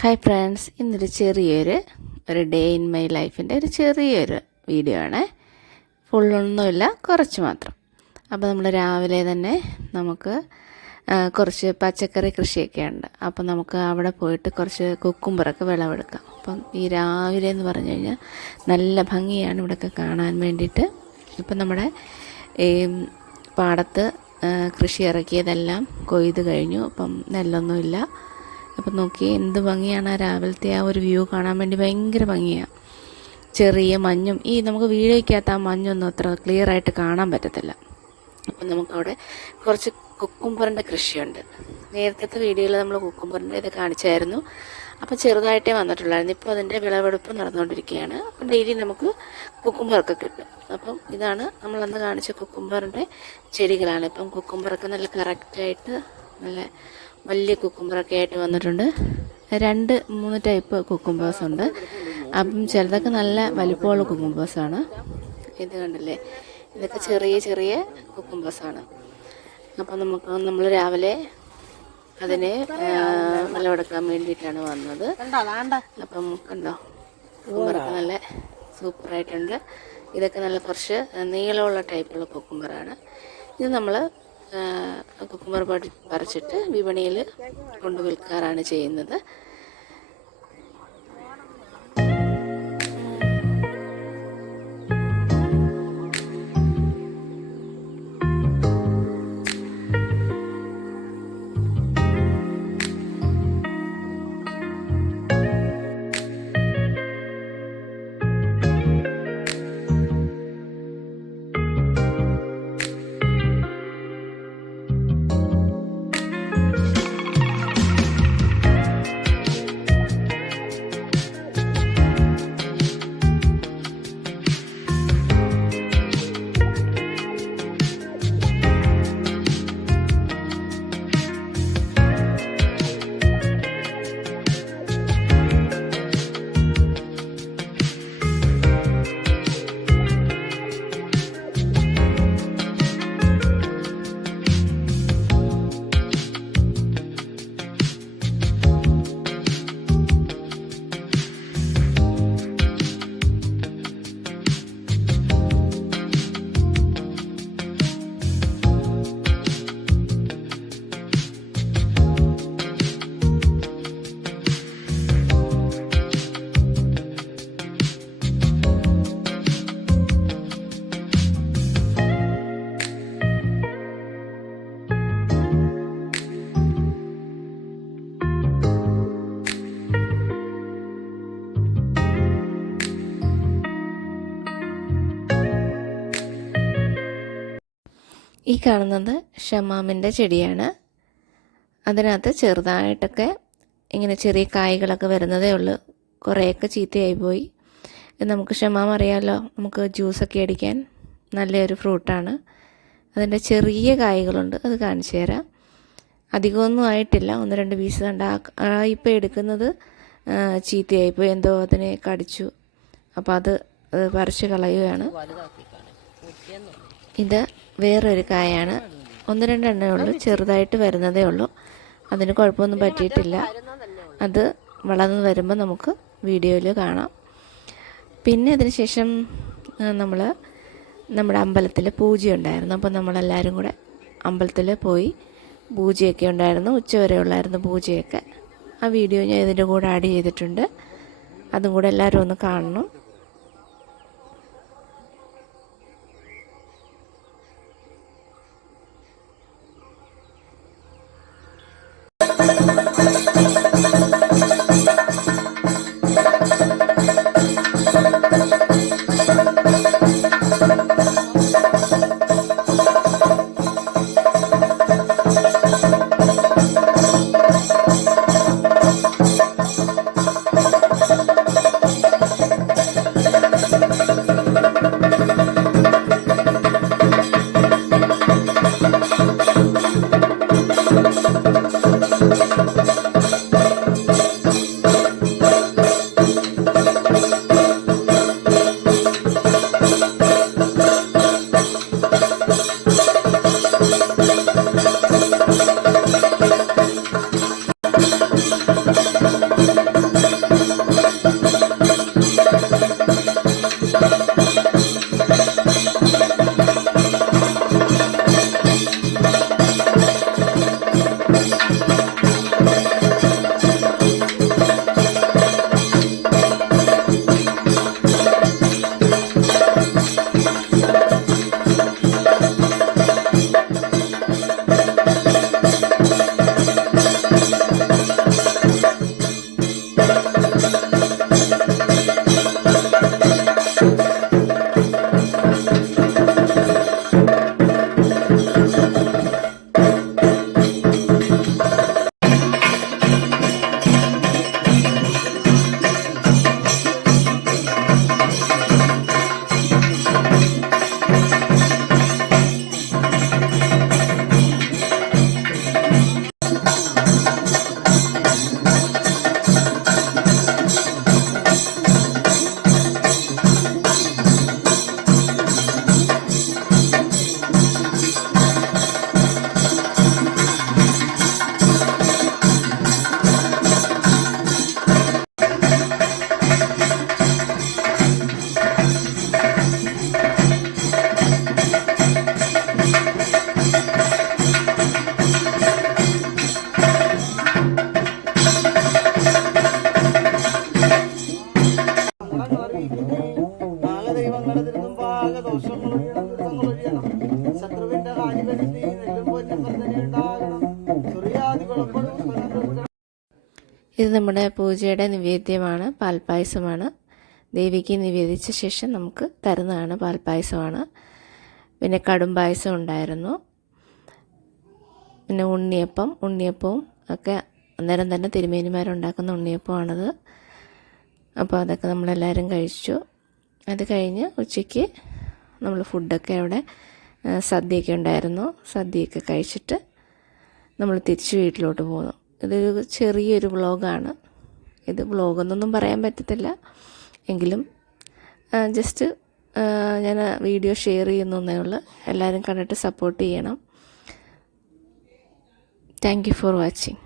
Hi friends, ഇന്നൊരു ഒരു day in my ലൈഫിൻ്റെ ഒരു ചെറിയൊരു വീഡിയോ ആണ്. ഫുള്ളൊന്നുമില്ല, കുറച്ച് മാത്രം. അപ്പോൾ നമ്മൾ രാവിലെ തന്നെ നമുക്ക് കുറച്ച് പച്ചക്കറി കൃഷിയൊക്കെ ഉണ്ട്. അപ്പം നമുക്ക് അവിടെ പോയിട്ട് കുറച്ച് കുക്കുംബറൊക്കെ വിളവെടുക്കാം. അപ്പം ഈ രാവിലെ എന്ന് പറഞ്ഞു കഴിഞ്ഞാൽ നല്ല ഭംഗിയാണ് ഇവിടെയൊക്കെ കാണാൻ വേണ്ടിയിട്ട്. ഇപ്പം നമ്മുടെ ഈ പാടത്ത് കൃഷി ഇറക്കിയതെല്ലാം കൊയ്ത് കഴിഞ്ഞു. അപ്പം നെല്ലൊന്നുമില്ല. അപ്പം നോക്കി എന്ത് ഭംഗിയാണ് ആ രാവിലത്തെ ആ ഒരു വ്യൂ കാണാൻ വേണ്ടി. ഭയങ്കര ഭംഗിയാണ്. ചെറിയ മഞ്ഞും നമുക്ക് വീഡിയോയ്ക്കകത്ത് ആ മഞ്ഞൊന്നും അത്ര ക്ലിയർ ആയിട്ട് കാണാൻ പറ്റത്തില്ല. അപ്പം നമുക്കവിടെ കുറച്ച് കുക്കുംബറിൻ്റെ കൃഷിയുണ്ട്. നേരത്തെ വീഡിയോയിൽ നമ്മൾ കുക്കുംബറിൻ്റെ ഇത് കാണിച്ചായിരുന്നു. അപ്പോൾ ചെറുതായിട്ടേ വന്നിട്ടുള്ളായിരുന്നു. ഇപ്പോൾ അതിൻ്റെ വിളവെടുപ്പ് നടന്നുകൊണ്ടിരിക്കുകയാണ്. അപ്പം ഡെയിലി നമുക്ക് കുക്കുംബറൊക്കെ കിട്ടും. അപ്പം ഇതാണ് നമ്മളന്ന് കാണിച്ച കുക്കുംബറിൻ്റെ ചെടികളാണ്. ഇപ്പം കുക്കുംബറൊക്കെ നല്ല കറക്റ്റായിട്ട് നല്ല വലിയ കുക്കുംബറൊക്കെ ആയിട്ട് വന്നിട്ടുണ്ട്. 2-3 ടൈപ്പ് കുക്കുംബേഴ്സ് ഉണ്ട്. അപ്പം ചിലതൊക്കെ നല്ല വലിപ്പമുള്ള കുക്കുംബേഴ്സാണ്. ഇത് കണ്ടില്ലേ, ഇതൊക്കെ ചെറിയ ചെറിയ കുക്കുംബേഴ്സാണ്. അപ്പം നമ്മൾ രാവിലെ അതിനെ വിളവെടുക്കാൻ വേണ്ടിയിട്ടാണ് വന്നത്. അപ്പം കണ്ടോ, കുക്കുംബറൊക്കെ നല്ല സൂപ്പറായിട്ടുണ്ട്. ഇതൊക്കെ നല്ല കുറച്ച് നീളമുള്ള ടൈപ്പുള്ള കുക്കുംബറാണ്. ഇത് നമ്മൾ കുക്കുംബർ പറിച്ചിട്ട് വിപണിയിൽ കൊണ്ടു വിൽക്കാറാണ് ചെയ്യുന്നത്. ഈ കാണുന്നത് ഷമാമിൻ്റെ ചെടിയാണ്. അതിനകത്ത് ചെറുതായിട്ടൊക്കെ ഇങ്ങനെ ചെറിയ കായ്കളൊക്കെ വരുന്നതേ ഉള്ളൂ. കുറേയൊക്കെ ചീത്തയായി പോയി. നമുക്ക് ഷമാം അറിയാമല്ലോ, നമുക്ക് ജ്യൂസൊക്കെ അടിക്കാൻ നല്ലൊരു ഫ്രൂട്ടാണ്. അതിൻ്റെ ചെറിയ കായ്കളുണ്ട്, അത് കാണിച്ചു തരാം. അധികമൊന്നും ആയിട്ടില്ല, 1-2 പീസ് കണ്ട. ഇപ്പോൾ എടുക്കുന്നത് ചീത്തയായിപ്പോയി, എന്തോ അതിനെ കടിച്ചു. അപ്പോൾ അത് പറിച്ച് കളയുകയാണ്. ഇത് വേറൊരു കായാണ്. 1-2 എണ്ണേ ഉള്ളൂ, ചെറുതായിട്ട് വരുന്നതേ ഉള്ളൂ. അതിന് കുഴപ്പമൊന്നും പറ്റിയിട്ടില്ല. അത് വളർന്നു വരുമ്പോൾ നമുക്ക് വീഡിയോയിൽ കാണാം. പിന്നെ അതിന് ശേഷം നമ്മുടെ അമ്പലത്തിൽ പൂജയുണ്ടായിരുന്നു. അപ്പോൾ നമ്മളെല്ലാവരും കൂടെ അമ്പലത്തിൽ പോയി പൂജയൊക്കെ ഉണ്ടായിരുന്നു. ഉച്ചവരെ ഉള്ളായിരുന്നു പൂജയൊക്കെ. ആ വീഡിയോ ഞാൻ ഇതിൻ്റെ കൂടെ ആഡ് ചെയ്തിട്ടുണ്ട്. അതും കൂടെ എല്ലാവരും ഒന്ന് കാണണം. ഇത് നമ്മുടെ പൂജയുടെ നിവേദ്യമാണ്, പാൽപ്പായസമാണ്. ദേവിക്ക് നിവേദിച്ച ശേഷം നമുക്ക് തരുന്നതാണ് പാൽപ്പായസമാണ്. പിന്നെ കടും പായസം ഉണ്ടായിരുന്നു. പിന്നെ ഉണ്ണിയപ്പവും ഒക്കെ അന്നേരം തന്നെ തിരുമേനിമാരുണ്ടാക്കുന്ന ഉണ്ണിയപ്പമാണത്. അപ്പോൾ അതൊക്കെ നമ്മളെല്ലാവരും കഴിച്ചു. അത് കഴിഞ്ഞ് ഉച്ചയ്ക്ക് നമ്മൾ ഫുഡൊക്കെ അവിടെ സദ്യയൊക്കെ ഉണ്ടായിരുന്നു. സദ്യയൊക്കെ കഴിച്ചിട്ട് നമ്മൾ തിരിച്ച് വീട്ടിലോട്ട് പോന്നു. ഇതൊരു ചെറിയൊരു വ്ളോഗാണ്. ഇത് വ്ളോഗെന്നൊന്നും പറയാൻ പറ്റത്തില്ല, എങ്കിലും ജസ്റ്റ് ഞാൻ വീഡിയോ ഷെയർ ചെയ്യുന്നേ ഉള്ളൂ. എല്ലാവരും കണ്ടിട്ട് സപ്പോർട്ട് ചെയ്യണം. Thank you for watching.